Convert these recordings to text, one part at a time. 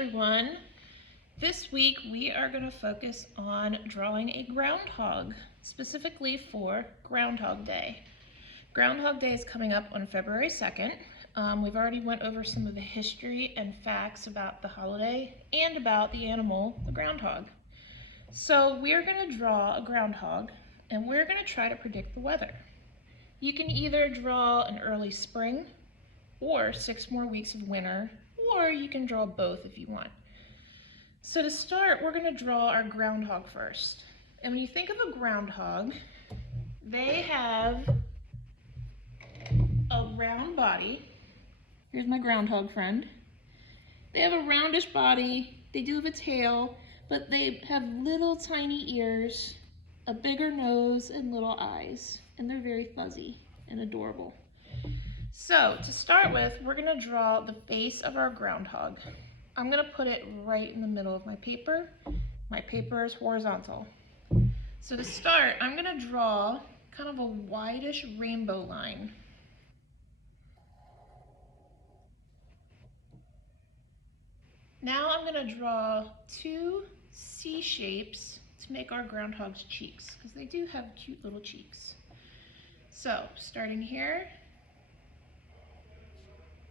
everyone. This week we are going to focus on drawing a groundhog, specifically for Groundhog Day. Groundhog Day is coming up on February 2nd. We've already went over some of the history and facts about the holiday and about the animal, the groundhog. So we're going to draw a groundhog and we're going to try to predict the weather. You can either draw an early spring or 6 more weeks of winter, or you can draw both if you want. So to start, we're going to draw our groundhog first. And when you think of a groundhog, they have a round body. Here's my groundhog friend. They have a roundish body, they do have a tail, but they have little tiny ears, a bigger nose, and little eyes. And they're very fuzzy and adorable. So to start with, we're going to draw the face of our groundhog. I'm going to put it right in the middle of my paper. My paper is horizontal. So to start, I'm going to draw kind of a whitish rainbow line. Now I'm going to draw 2 C shapes to make our groundhog's cheeks, because they do have cute little cheeks. So starting here,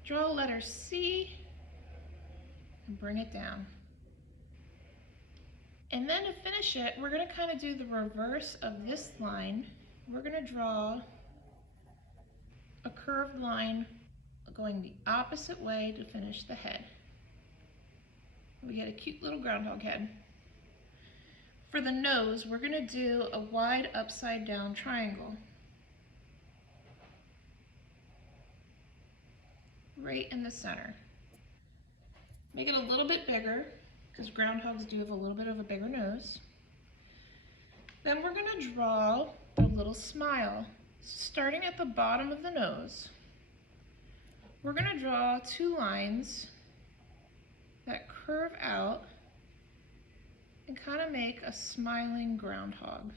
draw a letter C and bring it down. And then to finish it, we're going to kind of do the reverse of this line. We're going to draw a curved line going the opposite way to finish the head. We get a cute little groundhog head. For the nose, we're going to do a wide upside down triangle. Right in the center. Make it a little bit bigger, because groundhogs do have a little bit of a bigger nose. Then we're going to draw a little smile. Starting at the bottom of the nose, we're going to draw 2 lines that curve out and kind of make a smiling groundhog.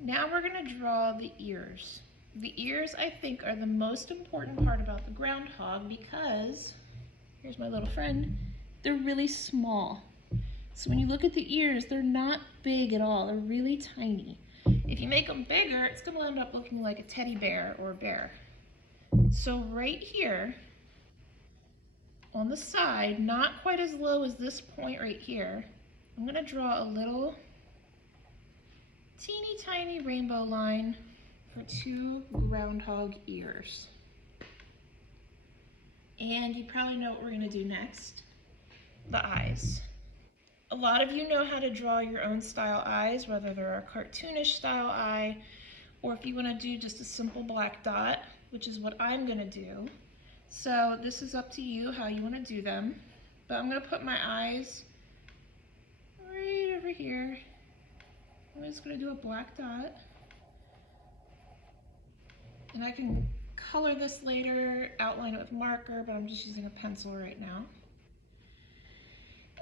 Now we're going to draw the ears. The ears, I think, are the most important part about the groundhog because, here's my little friend, they're really small. So when you look at the ears, they're not big at all. They're really tiny. If you make them bigger, it's going to end up looking like a teddy bear or a bear. So right here, on the side, not quite as low as this point right here, I'm going to draw a little teeny tiny rainbow line for 2 groundhog ears. And you probably know what we're going to do next. The eyes. A lot of you know how to draw your own style eyes, whether they're a cartoonish style eye, or if you want to do just a simple black dot, which is what I'm going to do. So this is up to you how you want to do them. But I'm going to put my eyes right over here. I'm just going to do a black dot, and I can color this later, outline it with marker, but I'm just using a pencil right now.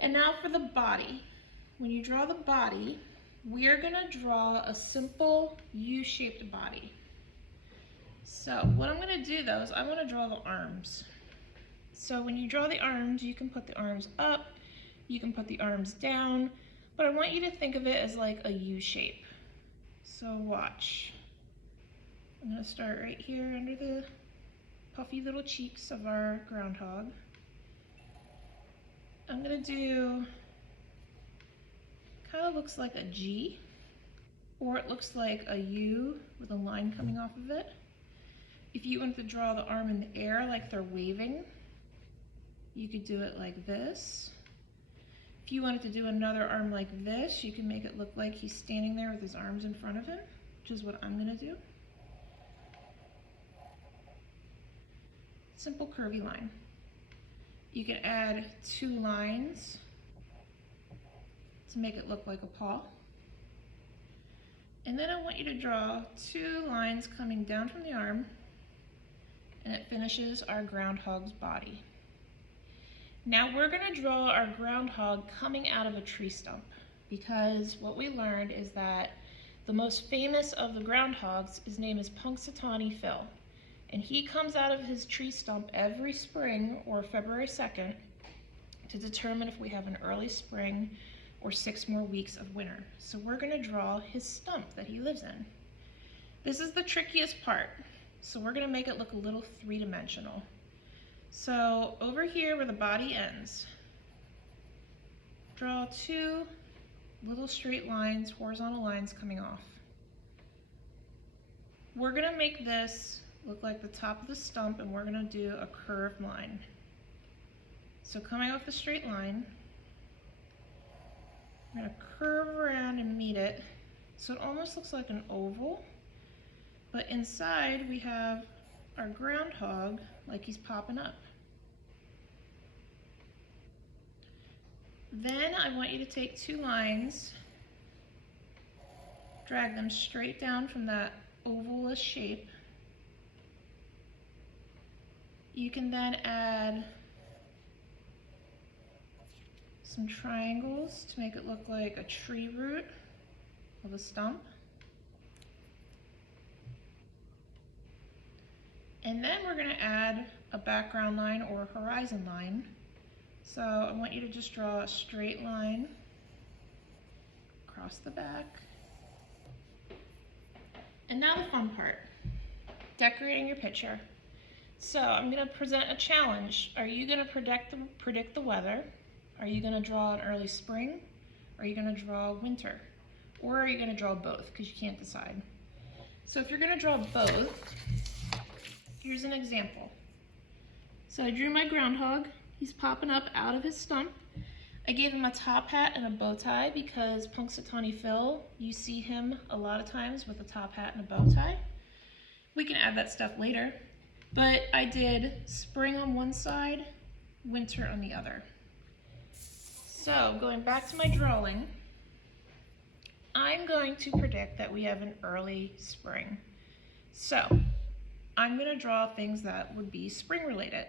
And now for the body. When you draw the body, we are going to draw a simple U-shaped body. So what I'm going to do though is I want to draw the arms. So when you draw the arms, you can put the arms up, you can put the arms down, but I want you to think of it as like a U shape. So watch. I'm going to start right here under the puffy little cheeks of our groundhog. I'm going to do, kind of looks like a G, or it looks like a U with a line coming off of it. If you wanted to draw the arm in the air like they're waving, you could do it like this. If you wanted to do another arm like this, you can make it look like he's standing there with his arms in front of him, which is what I'm going to do. Simple curvy line. You can add 2 lines to make it look like a paw. And then I want you to draw 2 lines coming down from the arm, and it finishes our groundhog's body. Now we're going to draw our groundhog coming out of a tree stump, because what we learned is that the most famous of the groundhogs, his name is Punxsutawney Phil, And he comes out of his tree stump every spring or February 2nd to determine if we have an early spring or 6 more weeks of winter. So we're going to draw his stump that he lives in. This is the trickiest part. So we're going to make it look a little three-dimensional. So over here where the body ends, draw 2 little straight lines, horizontal lines coming off. We're going to make this look like the top of the stump, and we're going to do a curved line. So coming off the straight line, I'm going to curve around and meet it so it almost looks like an oval, but inside we have our groundhog like he's popping up. Then I want you to take 2 lines, drag them straight down from that oval-ish shape. You can then add some triangles to make it look like a tree root of a stump. And then we're going to add a background line or a horizon line. So I want you to just draw a straight line across the back. And now the fun part, decorating your picture. So I'm going to present a challenge. Are you going to predict the weather? Are you going to draw an early spring? Are you going to draw winter? Or are you going to draw both? Because you can't decide. So if you're going to draw both, here's an example. So I drew my groundhog. He's popping up out of his stump. I gave him a top hat and a bow tie because Punxsutawney Phil, you see him a lot of times with a top hat and a bow tie. We can add that stuff later. But I did spring on one side, winter on the other. So going back to my drawing, I'm going to predict that we have an early spring. So I'm going to draw things that would be spring related,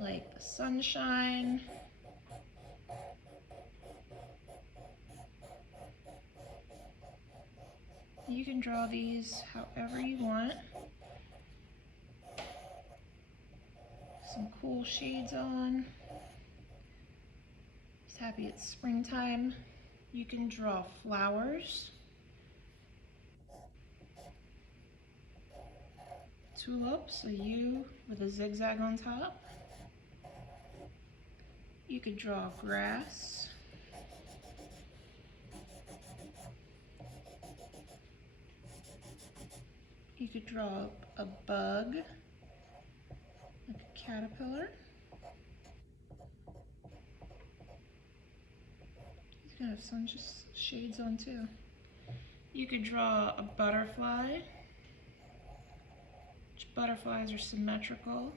like the sunshine, you can draw these however you want. Some cool shades on. He's happy it's springtime. You can draw flowers, tulips, a U with a zigzag on top. You could draw grass. You could draw a bug, like a caterpillar. He's gonna have sun shades on too. You could draw a butterfly, which butterflies are symmetrical.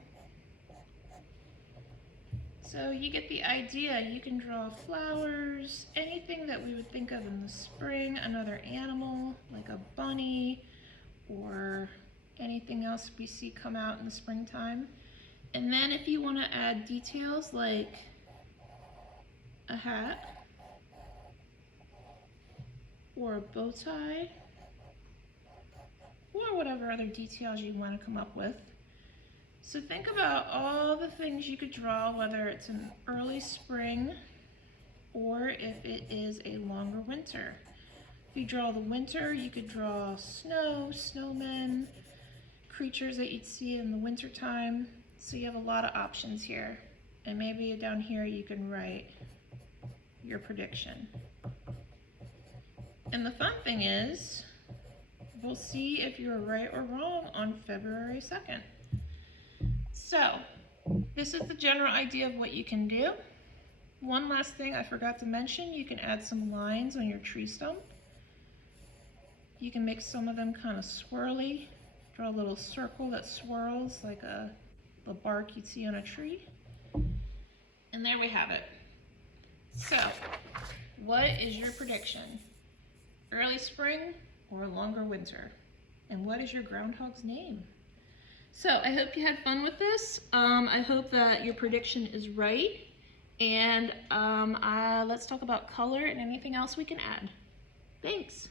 So you get the idea. You can draw flowers, anything that we would think of in the spring, another animal like a bunny or anything else we see come out in the springtime. And then if you want to add details like a hat or a bow tie or whatever other details you want to come up with. So think about all the things you could draw, whether it's an early spring or if it is a longer winter. If you draw the winter, you could draw snow, snowmen, creatures that you'd see in the winter time. So you have a lot of options here. And maybe down here you can write your prediction. And the fun thing is, we'll see if you're right or wrong on February 2nd. So, this is the general idea of what you can do. One last thing I forgot to mention, you can add some lines on your tree stump. You can make some of them kind of swirly. Draw a little circle that swirls like the bark you'd see on a tree. And there we have it. So, what is your prediction? Early spring or longer winter? And what is your groundhog's name? So I hope you had fun with this. I hope that your prediction is right. And let's talk about color and anything else we can add. Thanks.